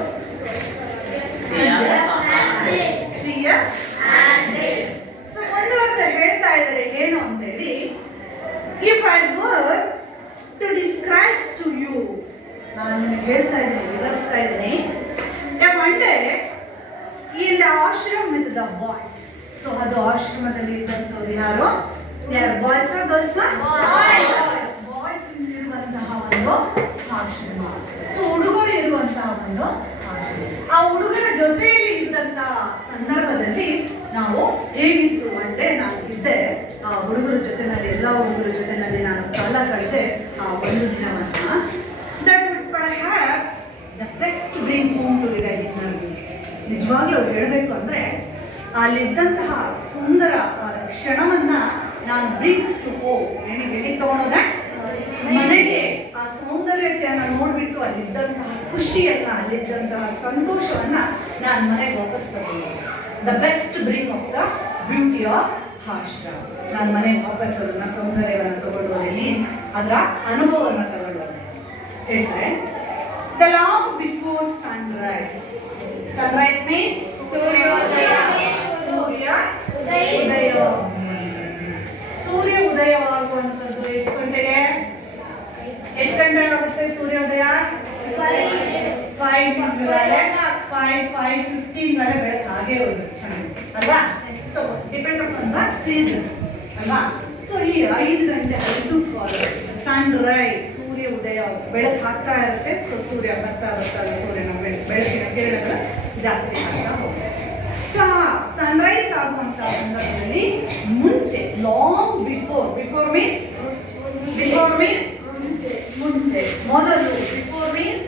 So ಮುಂದುವರೆದು ಹೇಳ್ತಾ ಇದ್ದಾರೆ ಏನು ಅಂತ ಹೇಳಿ, if I were to describes to you, ನಾನು ಹೇಳ್ತಾ ಇದ್ದೀನಿ, ವಿವರಿಸ್ತಾ ಇದ್ದೀನಿ. One day in the ashram with the boys. So ಅದು ಆಶ್ರಮದಲ್ಲಿ ಇದ್ದಂಥವ್ರು ಯಾರು ಬಾಯ್ಸ್ ಗರ್ಲ್ಸ್? ಬಾಯ್ಸ್ ಇರುವಂತಹ ಒಂದು ಆಶ್ರಮ. ಸೊ ಹುಡುಗರು ಇರುವಂತಹ ಒಂದು ಆಶ್ರಮ. ಆ ಹುಡುಗರ ಜೊತೆಯಲ್ಲಿ ಇದ್ದಂತಹ ಸಂದರ್ಭದಲ್ಲಿ ನಾವು ಹೇಗಿತ್ತು ಅಂದ್ರೆ, ನಾನು ಇದ್ದೆ ಆ ಹುಡುಗರ ಜೊತೆನಲ್ಲಿ, ಎಲ್ಲ ಹುಡುಗರ ಜೊತೆನಲ್ಲಿ ನಾನು ಕಾಲ ಕಳೆದೆ ಆ ಒಂದು ದಿನವನ್ನ. That would perhaps the best bring home to the inner beauty. ನಿಜವಾಗ್ಲೂ ಅವ್ರು ಹೇಳಬೇಕು ಅಂದ್ರೆ, ಅಲ್ಲಿದ್ದಂತಹ ಸುಂದರವಾದ ಕ್ಷಣವನ್ನ ನಾನು ಬ್ರಿಂಗ್ಸ್ ಟು ಹೋಮ್, ಎಲ್ಲಿಗೆ ತಗೊಳೋದ ಮನೆಗೆ. ಆ ಸೌಂದರ್ಯತೆಯನ್ನು ನೋಡ್ಬಿಟ್ಟು ಅಲ್ಲಿದ್ದಂತಹ ಖುಷಿಯನ್ನ, ಅಲ್ಲಿದ್ದಂತಹ ಸಂತೋಷವನ್ನ ನಾನು ಮನೆಗೆ ವಾಪಸ್ ತಗೊಂಡೆ. The best bring of the beauty of ಆಶ್ರಮ. ನಾನು ಮನೆಗೆ ವಾಪಸ್ ಅದನ್ನ ಸೌಂದರ್ಯವನ್ನು ತಗೊಳ್ಳೋದು ಮೀನ್ಸ್ ಅದರ ಅನುಭವವನ್ನು ತಗೊಳ್ಳೋದು. ಹೇಳ್ತಾರೆ, the long before Sunrise. Sunrise means ಸೂರ್ಯೋದಯ. ಸೂರ್ಯ ಉದಯವಾಗುವಂಥದ್ದು ಎಷ್ಟು ಗಂಟೆಗೆ ಆಗುತ್ತೆ ಸೂರ್ಯೋದಯ? 5:15 ಬೆಳಕು ಹಾಗೆ ಹೋಗುತ್ತೆ, ಚೆನ್ನಾಗಿ ಅಲ್ವಾ? So depend upon the season ಅಲ್ವಾ? ಸೊ ಈ 5 ಗಂಟೆ 5 ಸನ್ರೈಸ್, ಸೂರ್ಯ ಉದಯ, ಬೆಳಕು ಹಾಕ್ತಾ ಇರುತ್ತೆ. ಸೊ ಸೂರ್ಯ ಬರ್ತಾ ಸೂರ್ಯನ ಬೆಳಕಿನ ಕಿರಣಗಳು ಜಾಸ್ತಿ ಆಗ್ತಾ ಹೋಗುತ್ತೆ. ಸೊ ಸನ್ರೈಸ್ ಆಗುವಂತ ಸಂದರ್ಭದಲ್ಲಿ ಮುಂಚೆ, ಲಾಂಗ್ ಬಿಫೋರ್ ಮೀನ್ಸ್ ಮುಂಚೆ, ಮೊದಲು. ಬಿಫೋರ್ ಮೀನ್ಸ್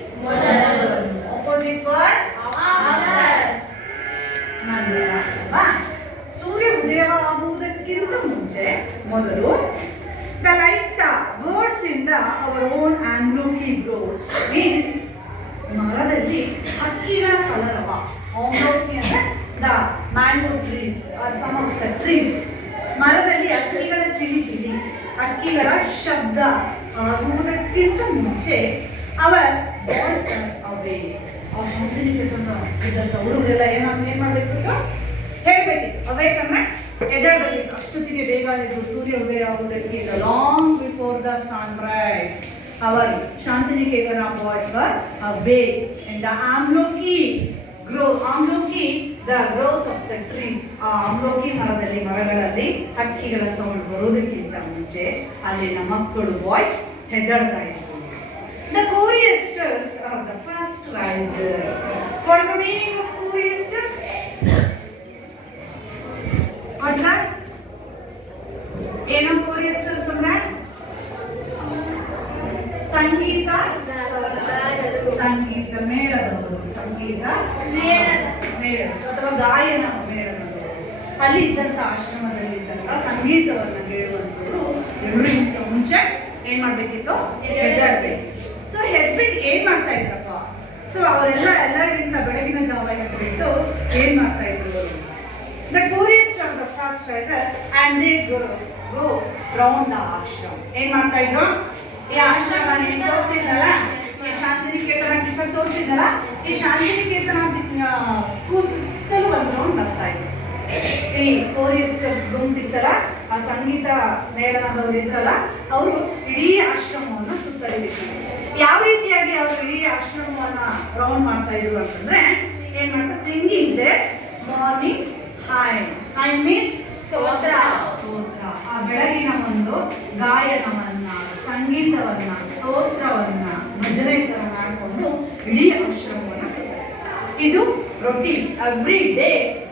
ಮರದಲ್ಲಿ ಹಕ್ಕಿಗಳ ಕಲರವ. ಆಮ್ಲೋಕಿ ಅಂದರೆ the mango trees are some of the trees. ಮರದಲ್ಲಿ ಹಕ್ಕಿಗಳ ಚಿಲಿಪಿಲಿ, ಹಕ್ಕಿಗಳ ಶಬ್ದ ಆಗುವುದಕ್ಕಿಂತ ಮುಂಚೆ ಅವರ್ ಬಾಯ್ಸ್ ಅವೇ ಆ ಶಾಂತಿನಿಕೇತನ ಇದ್ದಂಥ ಹುಡುಗರೆಲ್ಲ ಏನ್ ಮಾಡಬೇಕು ಹೇಳಬೇಕು, ಅವೇಕನ್ನ ಎದ್ದೇಳಬೇಕು. ಅಷ್ಟೊತ್ತಿಗೆ ಬೇಗ ಎದ್ದು ಸೂರ್ಯ ಉದಯ ಆಗುವುದಕ್ಕೆ long before the sunrise our Shantiniketan boys were awake and the amloki the grows of the trees. ಆ ಆಮ್ಲೋಕಿ ಮರಗಳಲ್ಲಿ ಹಕ್ಕಿಗಳ ಸೌಂಡ್ ಬರೋದಕ್ಕಿಂತ ಮುಂಚೆ ಅಲ್ಲಿನ ಮಕ್ಕಳು ಬಾಯ್ಸ್ ಹೆದರ್ತಾ ಇದ್ರು. The choristers are the first risers. What is the meaning of choristers? What is that? ಏನು choristers ಅಂದ್ರೆ ಸಂಗೀತ ಮೇಳದವರು, ಸಂಗೀತ ಮೇಳ ಅಥವಾ ಗಾಯನ ಮೇಳದವರು. ಅಲ್ಲಿ ಇದ್ದಂಥ ಆಶ್ರಮದಲ್ಲಿ ಇದ್ದಂಥ ಸಂಗೀತವನ್ನು ಕೇಳುವಂಥವ್ರು ಎಲ್ಲರಿಗಿಂತ ಮುಂಚೆ ಏನ್ ಮಾಡ್ಬೇಕಿತ್ತು, ಹೆದರ್ಬೇಕು. ಸೊ ಹೆದ್ಬಿಟ್ಟು ಏನ್ ಮಾಡ್ತಾ ಇದ್ರಪ್ಪ, ಸೊ ಎಲ್ಲರಿಗಿಂತ ಬೆಳಗಿನ ಜಾವ ಎದ್ಬಿಟ್ಟು ಏನ್ ಮಾಡ್ತಾ ಇದ್ರು, the choristers are the first riser and they go round the ashram. ಏನ್ ಮಾಡ್ತಾ ಇದ್ರು, ಈ ಆಶ್ರಮ ನೀನು ತೋರಿಸಿದ್ನಲ್ಲ, ಈ ಶಾಂತಿನಿಕೇತನ ಪಿಕ್ಚರ್ ತೋರಿಸಿದ್ನಲ್ಲ, ಈ ಶಾಂತಿನಿಕೇತನ ಸ್ಕೂಲ್ ಸುತ್ತಲೂ ಒಂದು ರೌಂಡ್ ಬರ್ತಾ ಇದ್ರು. ಈ ಕೋರಿಯಸ್ಟರ್ಸ್ ಗುಂಪಿತ್ತಲ್ಲ, ಆ ಸಂಗೀತ ಮೇಳನದವ್ರು ಇದ್ರಲ್ಲ, ಅವರು ಇಡೀ ಆಶ್ರಮವನ್ನು ಸುತ್ತಲಿದ್ರು. ಯಾವ ರೀತಿಯಾಗಿ ಅವರು ಇಡೀ ಆಶ್ರಮವನ್ನ ರೌಂಡ್ ಮಾಡ್ತಾ ಇದ್ರು ಅಂತಂದ್ರೆ ಏನ್ ಮಾಡ್ತಾ, singing they morning high means ಸ್ತೋತ್ರ. ಆ ಬೆಳಗಿನ ಒಂದು ಗಾಯನವನ್ನ, ಸಂಗೀತವನ್ನ, ಸ್ತೋತ್ರವನ್ನ, ಭಜನೆ ತರ ಮಾಡಿಕೊಂಡು ಇಡೀ ಆಶ್ರಮವನ್ನ ಸುತ್ತ. ಇದು ರೊಟೀನ್ ಎವ್ರಿ ಡೇ.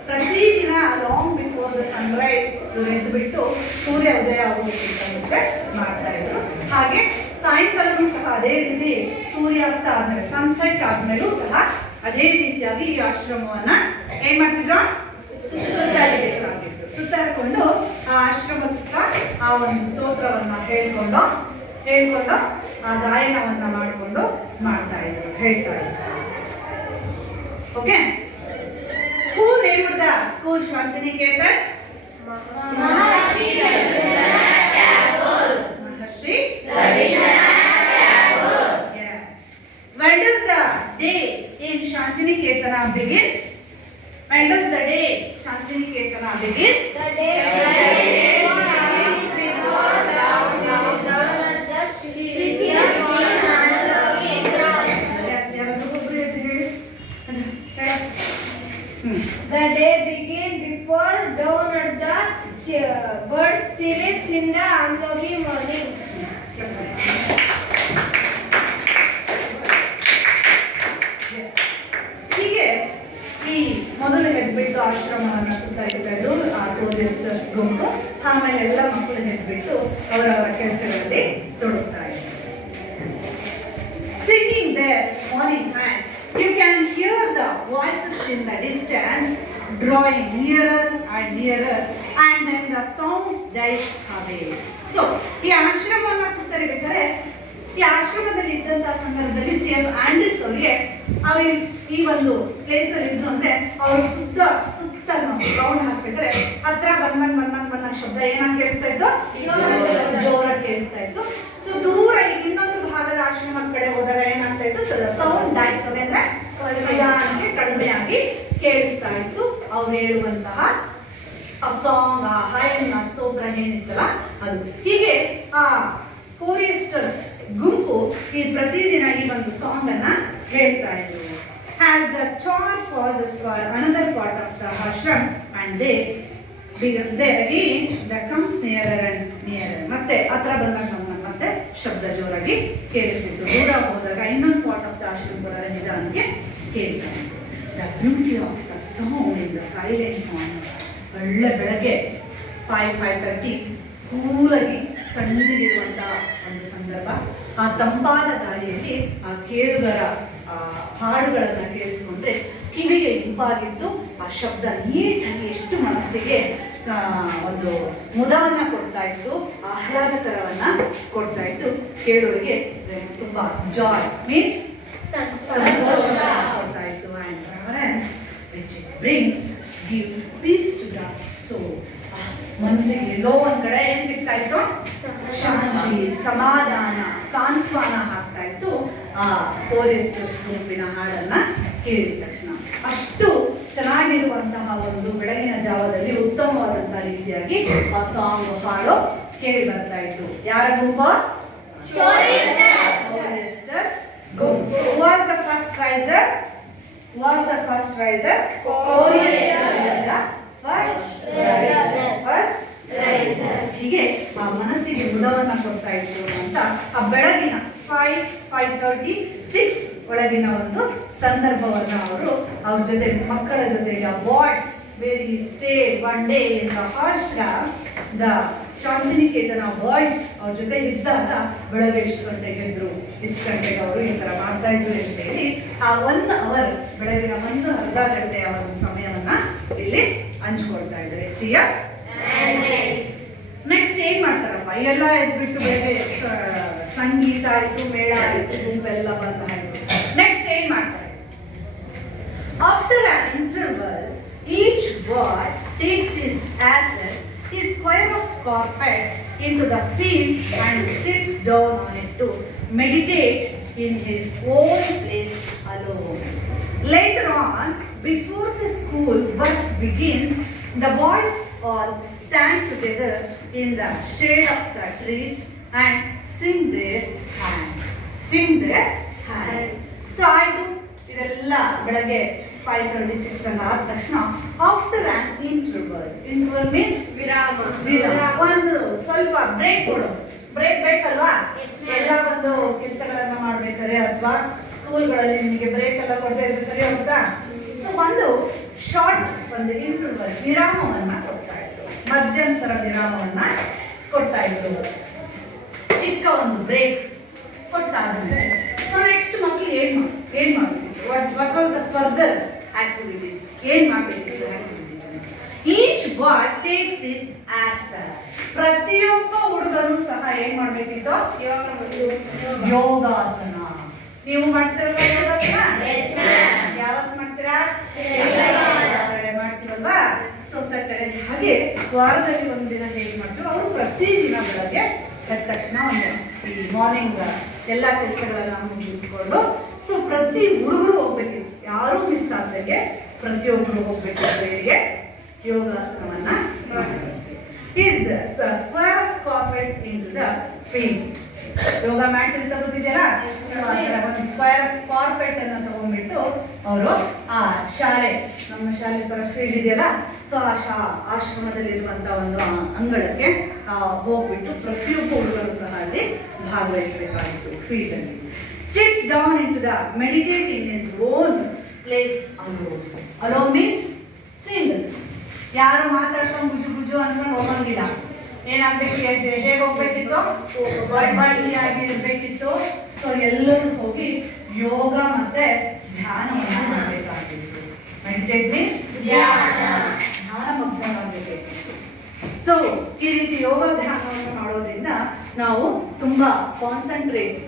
ಪ್ರತಿದಿನ ಲಾಂಗ್ ಬಿಫೋರ್ ದ ಸನ್ರೈಸ್ ಇವರು ಎದ್ದುಬಿಟ್ಟು ಸೂರ್ಯ ಉದಯ ಆಗೋದಕ್ಕಿಂತ ಮುಂಚೆ ಮಾಡ್ತಾ ಇದ್ರು. ಹಾಗೆ ಸಾಯಂಕಾಲವೂ ಸಹ ಅದೇ ರೀತಿ ಸೂರ್ಯಾಸ್ತ ಆದ್ಮೇಲೆ, ಸನ್ಸೆಟ್ ಆದ್ಮೇಲೂ ಸಹ ಅದೇ ರೀತಿಯಾಗಿ ಈ ಆಶ್ರಮವನ್ನ ಏನ್ ಮಾಡ್ತಿದ್ರು, ಸುತ್ತಾಡಿಕೊಂಡು ಆ ಆಶ್ರಮದ ಸುತ್ತ ಆ ಒಂದು ಸ್ತೋತ್ರವನ್ನ ಹೇಳ್ಕೊಂಡು ಆ ಗಾಯನವನ್ನ ಮಾಡಿಕೊಂಡು ಹೇಳ್ತಾ ಇದ್ರು. Okay, who named the school Shantiniketan? Maharshi Rabindranath Tagore. Yes. When does the day in Shantiniketana begins? When does the day Shantiniketana begins? The day before dawn. The day begins before dawn at the birds chirps in the Amloki morning. ಹೀಗೆ ಈ ಮೊದಲು ಎದ್ಬಿಟ್ಟು ಆಶ್ರಮವನ್ನು ಸುತ್ತಾ ಇದ್ರು ಆ ಕೋರಿಯಸ್ಟರ್ಸ್ ಗುಂಪು. ಆಮೇಲೆ ಎಲ್ಲ ಮಕ್ಕಳು ಎದ್ಬಿಟ್ಟು ಅವರವರ ಕೆಲಸಗಳಲ್ಲಿ ತೊಡಗ್ತಾ ಇದ್ರು. Singing their morning hymn, you can hear the voices in the distance drawing nearer and nearer, and then the sounds died away. So, ಈ ಆಶ್ರಮವನ್ನು ಸುತ್ತರಿಬೇಕಾದ್ರೆ ಈ ಆಶ್ರಮದಲ್ಲಿ ಇದ್ದಂತಹ ಸಂದರ್ಭದಲ್ಲಿ CM ಆಂಡ್ರಿಸ್ ಅವರಿಗೆ ಅವರು ಈ ಒಂದು ಪ್ಲೇಸ್ ಅಲ್ಲಿ ಇದ್ರು ಅಂದ್ರೆ ಅವರು ಸುತ್ತ ರೌಂಡ್ ಹಾಕ್ಬೇಕಾದ್ರೆ ಹತ್ರ ಬಂದಂಗ್ ಶಬ್ದ ಏನಾಗಿ ಕೇಳಿಸ್ತಾ ಇತ್ತು, ಜೋರಾಗಿ ಕೇಳಿಸ್ತಾ ಇತ್ತು. ಸೊ ದೂರ ಇನ್ನೊಂದು ಭಾಗದ ಆಶ್ರಮದ ಕಡೆ ಹೋದಾಗ ಏನಾಗ್ತಾ ಇತ್ತು, ಸೌಂಡ್ ಡೈಸ್ ಅಂದ್ರೆ ನಿಧಾನಕ್ಕೆ ಕಡಿಮೆಯಾಗಿ ಕೇಳಿಸ್ತಾ ಇತ್ತು. ಅವ್ರು ಹೇಳುವಂತಹ ಆ ಸಾಂಗ್, ಆ ಹೈನ್, ಆ ಸ್ತೋತ್ರ ಏನಿತ್ತಲ್ಲ ಅದು. ಹೀಗೆ ಆ ಕೋರಿಯಸ್ಟರ್ಸ್ ಗುಂಪು ಈ ಪ್ರತಿದಿನ ಈ ಒಂದು ಸಾಂಗ್ ಅನ್ನ ಹೇಳ್ತಾ ಇದ್ರು. As the child pauses for another part of the ashram and they again that comes nearer and nearer. ಮತ್ತೆ ಹತ್ರ ಬಂದಾಗ ಮತ್ತೆ ಶಬ್ದ ಜೋರಾಗಿ ಕೇಳಿಸ್ತಿತ್ತು. ದೂರ ಹೋದಾಗ ಇನ್ನೊಂದು ಪಾರ್ಟ್ ಆಫ್ ದ ಆಶ್ರಮ ಬರೋದ ನಿಧಾನಕ್ಕೆ ಕೇಳ್ತಾ ಇತ್ತು. The beauty of the sound in the silent morning. ಒಳ್ಳೆ ಬೆಳಗ್ಗೆ 5:30 ಕೂಲಾಗಿ ತಣ್ಣಗಿರುವಂತಹ ಒಂದು ಸಂದರ್ಭ. ಆ ತಂಪಾದ ಗಾಳಿಯಲ್ಲಿ ಆ ಕೇಳುಗರ ಹಾಡುಗಳನ್ನು ಕೇಳಿಸ್ಕೊಂಡ್ರೆ ಕಿವಿಗೆ ಇಂಪಾಗಿತ್ತು. ಆ ಶಬ್ದ ನೀಟಾಗಿ ಎಷ್ಟು ಮನಸ್ಸಿಗೆ ಒಂದು ಮುದವನ್ನ ಕೊಡ್ತಾ ಇತ್ತು, ಆಹ್ಲಾದಕರವನ್ನ ಕೊಡ್ತಾ ಇತ್ತು. ಕೇಳುವರಿಗೆ ತುಂಬಾ Joy means Santhosh brings give peace to the soul. ಮನಸ್ಸಿಗೆ ಎಲ್ಲೋ ಒಂದ್ ಕಡೆ ಏನ್ ಸಿಗ್ತಾ ಇತ್ತು? ಶಾಂತಿ, ಸಮಾಧಾನ, ಸಾಂತ್ವನ ಆಗ್ತಾ ಇತ್ತು ಆ ಕೋರಿಸ್ಟರ್ಸ್ ಗುಂಪಿನ ಹಾಡನ್ನ ಕೇಳಿದ ತಕ್ಷಣ. ಅಷ್ಟು ಚೆನ್ನಾಗಿರುವಂತಹ ಒಂದು ಬೆಳಗಿನ ಜಾವದಲ್ಲಿ ಉತ್ತಮವಾದಂತಹ ರೀತಿಯಾಗಿ ಆ ಸಾಂಗ್ ಹಾಡು ಕೇಳಿ ಬರ್ತಾ ಇತ್ತು. ಯಾರ ಗುಂಪು? ಕೋರಿಸ್ಟರ್ಸ್ ಗುಂಪು. Who was the first riser? First riser. ಹೀಗೆ ಆ ಮನಸ್ಸಿಗೆ ಮುದವನ್ನ ಕೊಡ್ತಾ ಇತ್ತು ಅಂತ ಆ ಬೆಳಗಿನ 5:36 ಒಳಗಿನ ಒಂದು ಸಂದರ್ಭವನ್ನ ಅವರು ಅವ್ರ ಜೊತೆ ಮಕ್ಕಳ ಜೊತೆಗೆ boys were stay one day in the ashram the Shantiniketan boys ಅವ್ರ ಜೊತೆ ಇದ್ದಾಗ ಬೆಳಗ್ಗೆ ಎಷ್ಟು ಗಂಟೆಗೆ ಎದ್ರು, ಇಷ್ಟು ಗಂಟೆಗೆ ಅವರು ಈ ತರ ಮಾಡ್ತಾ ಇದ್ರು ಅಂತ ಹೇಳಿ ಆ 1 hour ಬೆಳಗಿನ ಒಂದು ಅರ್ಧ ಗಂಟೆಯ ಒಂದು ಸಮಯವನ್ನ ಇಲ್ಲಿ ಹಂಚ್ಕೊಳ್ತಾ ಇದ್ದಾರೆ. ನೆಕ್ಸ್ಟ್ ಏನ್ ಮಾಡ್ತಾರಪ್ಪ? ಎಲ್ಲ ಎದ್ಬಿಟ್ಟು ಬೆಳಗ್ಗೆ ಸಂಗೀತ ಆಯ್ತು, ಮೇಳ ಆಯ್ತು, ಗುಂಪೆಲ್ಲ ಬಂದ ಆಯ್ತು. ನೆಕ್ಸ್ಟ್ ಏನ್ ಮಾಡ್ತಾರೆ? After an interval each boy takes his asset, his square of carpet into the field and sits down on it to meditate in his own place alone. Later on, before the school work begins, the boys all stand together in the shade of the trees and sing their hand. So ಆಯ್ತು, ಇದೆಲ್ಲ ಬೆಳಗ್ಗೆ 5:36 ರಂಗ ಆದ ತಕ್ಷಣ after on interval means ವಿರಾಮ, ಒಂದು ಸ್ವಲ್ಪ break ಕೊಡೋದು. Break ಬೇಕಲ್ವಾ? ಎಲ್ಲ ಒಂದು ಕೆಲಸಗಳನ್ನ ಮಾಡ್ಬೇಕಾದ್ರೆ ಅಥವಾ ಸ್ಕೂಲ್ಗಳಲ್ಲಿ ನಿಮಗೆ ಬ್ರೇಕ್ ಎಲ್ಲ ಕೊಡ್ತಾ ಇದ್ರೆ ಸರಿ ಹೋಗುತ್ತಾ? ಸೊ ಒಂದು ಶಾರ್ಟ್ ಒಂದು ಇಂಟರ್ವಲ್ ವಿರಾಮವನ್ನ ಕೊಡ್ತಾ ಇದ್ರು, ಮಧ್ಯಂತರ ವಿರಾಮವನ್ನ ಕೊಡ್ತಾ ಇದ್ರು, ಚಿಕ್ಕ ಒಂದು ಬ್ರೇಕ್ ಕೊಟ್ಟಾದ್ಮೇಲೆ ಸೊ ನೆಕ್ಸ್ಟ್ ಮಕ್ಕಳು ಏನ್ ಮಾಡ್ಬೇಕು? What was the further activities? ಏನ್ ಮಾಡ್ಬೇಕಿತ್ತು activities? Each boy takes his asset. ಪ್ರತಿಯೊಬ್ಬ ಹುಡುಗರು ಸಹ ಏನ್ ಮಾಡ್ಬೇಕಿತ್ತು? ಯೋಗಾಸನ. ನೀವು ಮಾಡ್ತಿರಲ್ವಾ ಯೋಗಾಸನ? ಯಾವತ್ತು ಮಾಡ್ತೀರಾ? ಸಾಟರ್ಡೆ ಮಾಡ್ತೀರಲ್ವಾ? ಸೊ ಸಾಟರ್ಡೆ ಹಾಗೆ ವಾರದಲ್ಲಿ ಒಂದಿನ ಹೇಗೆ ಮಾಡ್ತೀರೋ ಅವರು ಪ್ರತಿದಿನ ಬೆಳಗ್ಗೆ ಎದ್ದ ತಕ್ಷಣ ಒಂದು ಈ ಮಾರ್ನಿಂಗ್ ಎಲ್ಲ ಕೆಲಸಗಳನ್ನ ಮುಗಿಸ್ಕೊಂಡು ಸೊ ಪ್ರತಿ ಹುಡುಗರು ಹೋಗ್ಬೇಕಿತ್ತು, ಯಾರೂ ಮಿಸ್ ಆಗ್ದಂಗೆ ಪ್ರತಿಯೊಬ್ಬರು ಹೋಗ್ಬೇಕಿತ್ತು ಇಲ್ಲಿಗೆ ಯೋಗಾಸನವನ್ನ ಮಾಡಬೇಕು. Is the square of carpet into the field. Yoga mat ಅಂತ ಗೊತ್ತಿದೆಯಲ್ಲ, ಒಂದು ಸ್ಕ್ವೇರ್ ಆಫ್ ಕಾರ್ಪೆಟ್ ಅನ್ನ ತಗೊಂಡ್ಬಿಟ್ಟು ಅವರು ಆ ಶಾಲೆ, ನಮ್ಮ ಶಾಲೆ ತರ ಫೀಲ್ಡ್ ಇದೆಯಲ್ಲ, ಸೊ ಆ ಆಶ್ರಮದಲ್ಲಿರುವಂತ ಒಂದು ಅಂಗಳಕ್ಕೆ ಹೋಗ್ಬಿಟ್ಟು ಪ್ರತಿಯೊಬ್ಬ ಹುಡುಗರು ಸಹ ಅಲ್ಲಿ ಭಾಗವಹಿಸಬೇಕಾಗಿತ್ತು ಫೀಲ್ಡ್ ಅಲ್ಲಿ. Sits down into the meditate in his own place alone. Alone means singles. ಯಾರು ಮಾತಾಡ್ಕೊಂಡು ಗುಜು ಅನ್ಕೊಂಡು ಹೋಗಂಗಿಲ್ಲ. ಏನಾಗ್ಬೇಕು? ಹೇಗೆ ಹೋಗ್ಬೇಕಿತ್ತು? ಒಬ್ಬಟ್ಟಿಯಾಗಿ ಇರ್ಬೇಕಿತ್ತು. ಸೊ ಎಲ್ಲರೂ ಹೋಗಿ ಯೋಗ ಮತ್ತೆ ಧ್ಯಾನವನ್ನ ಮಾಡಬೇಕಾಗಿತ್ತು. ಮೆಡಿಟೇಟ್ ಮೀನ್ಸ್ ಧ್ಯಾನ ಮಗ್ನವಾಗಬೇಕಿತ್ತು. ಸೊ ಈ ರೀತಿ ಯೋಗ ಧ್ಯಾನವನ್ನು ಮಾಡೋದ್ರಿಂದ ನಾವು ತುಂಬಾ ಕಾನ್ಸಂಟ್ರೇಟ್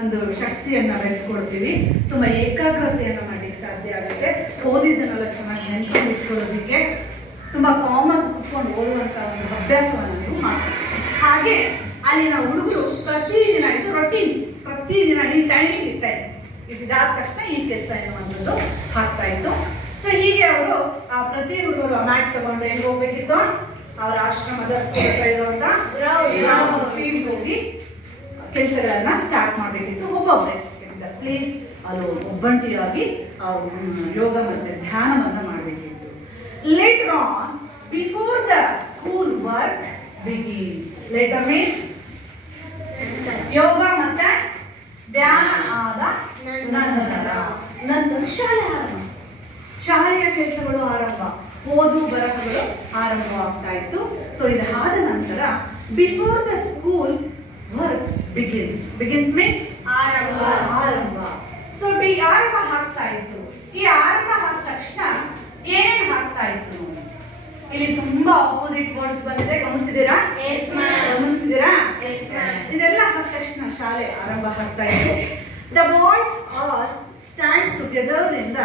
ಒಂದು ಶಕ್ತಿಯನ್ನ ಬೆಳೆಸ್ಕೊಳ್ತೀವಿ, ತುಂಬಾ ಏಕಾಗ್ರತೆಯನ್ನ ಮಾಡ್ಲಿಕ್ಕೆ ಸಾಧ್ಯ ಆಗುತ್ತೆ. ಓದಿದ್ದನ್ನೆಲ್ಲ ಚೆನ್ನಾಗಿ ನೆನಪಲ್ಲಿ ಇಟ್ಕೊಳ್ಳೋದಕ್ಕೆ ತುಂಬಾ ಕಾಮನ್ ಕುತ್ಕೊಂಡು ಓದುವಂತ ಒಂದು ಅಭ್ಯಾಸವನ್ನು ನೀವು ಮಾಡ್ತೀವಿ. ಹಾಗೆ ಅಲ್ಲಿನ ಹುಡುಗರು ಪ್ರತಿದಿನ ಇದು ರೊಟೀನ್, ಪ್ರತಿದಿನ ಈ ಟೈಮಿಂಗ್ ಇದಾದ ತಕ್ಷಣ ಈ ಕೆಲಸ ಎನ್ನುವಂಥದ್ದು ಆಗ್ತಾ ಇತ್ತು. ಸೊ ಹೀಗೆ ಅವರು ಆ ಪ್ರತಿ ಹುಡುಗರು ಮ್ಯಾಟ್ ತಗೊಂಡು ಎಲ್ಲಿ ಹೋಗ್ಬೇಕಿತ್ತು? ಅವರ ಆಶ್ರಮದ ಸ್ಕೂಲ್ ಹತ್ರ ಇರುವಂತ ಫೀಲ್ಡ್ ಹೋಗಿ ಕೆಲಸಗಳನ್ನ ಸ್ಟಾರ್ಟ್ ಮಾಡಬೇಕಿತ್ತು. ಒಬ್ಬೊಬ್ಬರೇ ಪ್ಲೀಸ್ ಅದು ಒಬ್ಬಂಟಿಯಾಗಿ ಅವರು ಯೋಗ ಮತ್ತೆ ಧ್ಯಾನವನ್ನ ಮಾಡಬೇಕಿತ್ತು. Later on, before the school work begins. Later means ಯೋಗ ಮತ್ತೆ ಧ್ಯಾನ ಆದ ನಂತರ ಶಾಲೆ ಆರಂಭ, ಶಾಲೆಯ ಕೆಲಸಗಳು ಆರಂಭ, ಓದು ಬರಹಗಳು ಆರಂಭವಾಗ್ತಾ ಇತ್ತು. ಸೊ ಇದಾದ ನಂತರ before the school work begins means ಆರಂಭ. ಸೊ ಆರಂಭ ಆಗ್ತಾ ಇತ್ತು. ಈ ಆರಂಭ ಆದ ತಕ್ಷಣ ಏನೇನು ಆಗ್ತಾ ಇತ್ತು? ಇಲ್ಲಿ ತುಂಬಾ ಆಪೋಸಿಟ್ ವರ್ಡ್ಸ್ ಬಂದಿದೆ, ಗಮನಿಸಿದ್ದೀರಾ? ಇದೆಲ್ಲ ಆದ ತಕ್ಷಣ ಶಾಲೆ ಆರಂಭ ಆಗ್ತಾ ಇತ್ತು. The boys all stand together in the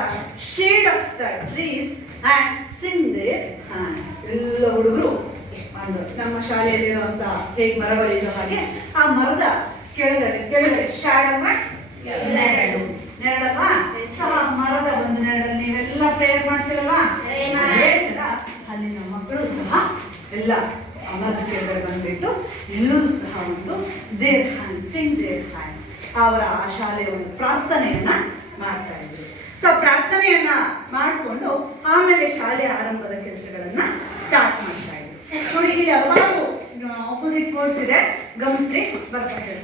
shade of the trees and sing their hand. ಎಲ್ಲ ಹುಡುಗರು ಒಂದು ನಮ್ಮ ಶಾಲೆಯಲ್ಲಿರುವಂಥ ಹೇಗೆ ಮರಗಳಿರೋ ಹಾಗೆ ಆ ಮರದ ಕೆಳಗಡೆ ಶಾಡಮ್ಮ ನೆರಳು ನೆರಳಮ್ಮ. ಸೊ ಆ ಮರದ ಒಂದು ನೆರಳಲ್ಲಿ ನೀವೆಲ್ಲ ಪ್ರೇಯರ್ ಮಾಡ್ತೀರಲ್ವಾ, ಅದೇ ಥರ ಅಲ್ಲಿನ ಮಕ್ಕಳು ಸಹ ಎಲ್ಲ ಮರದ ಕೆಳಗಡೆ ಬಂದ್ಬಿಟ್ಟು ಎಲ್ಲರೂ ಸಹ ಒಂದು their hand sing their hand ಅವರ ಆ ಶಾಲೆಯ ಒಂದು ಪ್ರಾರ್ಥನೆಯನ್ನ ಮಾಡ್ತಾ ಇದ್ರು. ಸೊ ಪ್ರಾರ್ಥನೆಯನ್ನ ಮಾಡಿಕೊಂಡು ಆಮೇಲೆ ಶಾಲೆಯ ಆರಂಭದ ಕೆಲಸಗಳನ್ನ ಸ್ಟಾರ್ಟ್ ಮಾಡ್ತಾ ಇದ್ರು. ನೋಡಿ ಇಲ್ಲಿ ಹಲವಾರು ಆಪೋಸಿಟ್ ವರ್ಡ್ಸ್ ಇದೆ, ಗಮನಿಸಿ ಬರ್ತಾ ಇದೆ.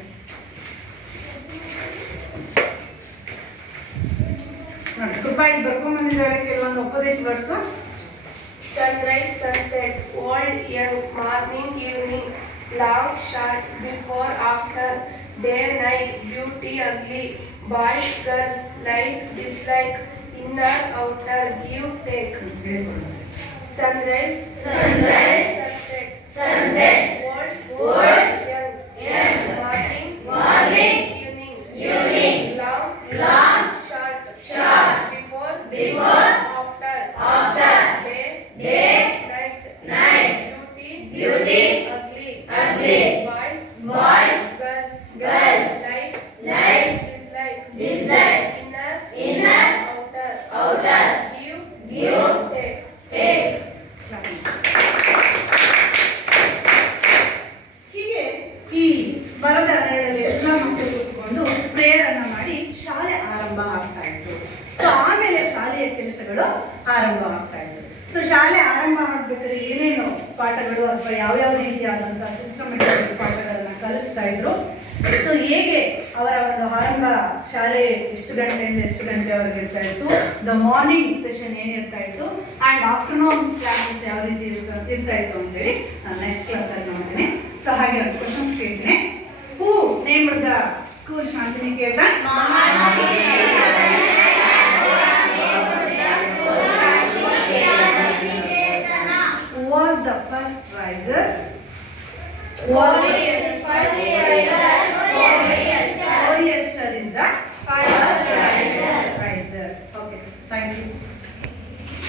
ನೋಡಿ ದುಬಾಯಿ ಬರ್ಕೊಂಡ್ಬಂದಿದ್ದಾಳೆ ಕೆಲವೊಂದು opposite words. sunrise, sunset, old, young, morning, evening, long, short, before, after, day, night, beauty, ugly, boys, girls, like, dislike, inner, outer, give, take. Sunrise, sunrise, sunset, sunset, old, young, morning, evening, long, short, before, after, day, night, beauty, ugly, boys, girls, like, dislike, inner, outer, give, take. ಹೀಗೆ ಈ ಬರದ ನೆರಳಲ್ಲಿ ಎಲ್ಲ ಮಕ್ಕಳು ಕೂತ್ಕೊಂಡು prayer ಅನ್ನ ಮಾಡಿ ಶಾಲೆ ಆರಂಭ ಆಗ್ತಾ ಇತ್ತು. ಸೊ ಆಮೇಲೆ ಶಾಲೆಯ ಕೆಲಸಗಳು ಆರಂಭ ಆಗ್ತಾ ಇತ್ತು. ಸೊ ಶಾಲೆ ಆರಂಭ ಆಗ್ಬೇಕಾದ್ರೆ ಏನೇನು ಪಾಠಗಳು ಅಥವಾ ಯಾವ್ಯಾವ ರೀತಿಯಾದಂತಹ ಸಿಸ್ಟಮೆಟಿಕ್ ಪಾಠಗಳನ್ನ ಕಲಿಸ್ತಾ ಇದ್ರು. ಸೊ ಹೇಗೆ ಅವರ ಒಂದು ಆರಂಭ ಶಾಲೆ ಎಷ್ಟು ಗಂಟೆಯಿಂದ ಎಷ್ಟು ಗಂಟೆವರೆಗೆ ಇರ್ತಾ ಇತ್ತು, ದ ಮಾರ್ನಿಂಗ್ ಸೆಷನ್ ಏನಿರ್ತಾ ಇತ್ತು ಅಂಡ್ ಆಫ್ಟರ್ನೂನ್ ಕ್ಲಾಸಸ್ ಯಾವ ರೀತಿ ಇರ್ತಾ ಇತ್ತು ಅಂತೇಳಿ ನಾನು ನೆಕ್ಸ್ಟ್ ಕ್ಲಾಸ್ ಅಲ್ಲಿ ನೋಡ್ತೀನಿ. ಸೊ ಹಾಗೆ ಒಂದು ಕ್ವಶನ್ಸ್ ಕೇಳ್ತೀನಿ. Who name the school Shantiniketan? Was the first risers? Polyester is the first risers. Okay, thank you.